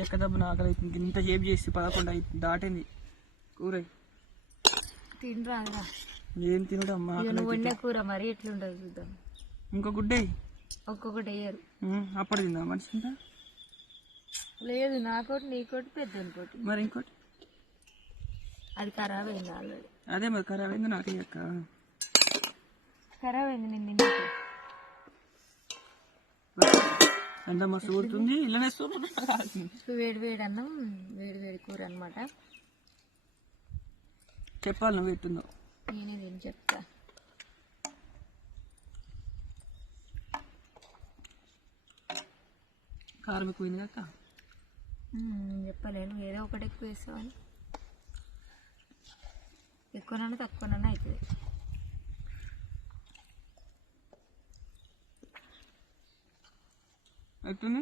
ఎక్క దెబ్బ నాకు అవుతుంది ఇంత షేప్ చేసి పదకొండు అవుతుంది దాటింది. కూర. తినరాదురా ఏం తినడం అమ్మా వండే కూర మరి ఎట్లుండదు చూద్దాం. ఇంకో గుడ్డే ఒక్కొక్కటి వేయరు. అప్పుడు తిందా మనిషి? లేదు నాకోటి నీకోటి పెద్ద అనుకోటి మరి ఇంకోటి? అది ఖరాబ్ అయింది ఆల్రెడీ. అదే మరి ఖరాబ్ అయింది నాకే అక్క. ఖరాబ్ అయింది నేను ఎంత మస్తు కొడుతుంది. ఇలానే సూపర్ వేడి వేడి అన్నం వేడి వేడి కూర అనమాట చెప్పాలి నువ్వు ఎట్టుందో. నేనే తిని చెప్తా. కారం ఎక్కువైంది నేను చెప్పలేను ఏదో ఒకటి ఎక్కువ వేస్తామని ఎక్కువనన్నా తక్కువనన్నా అవుతుంది. ఎట్టుంది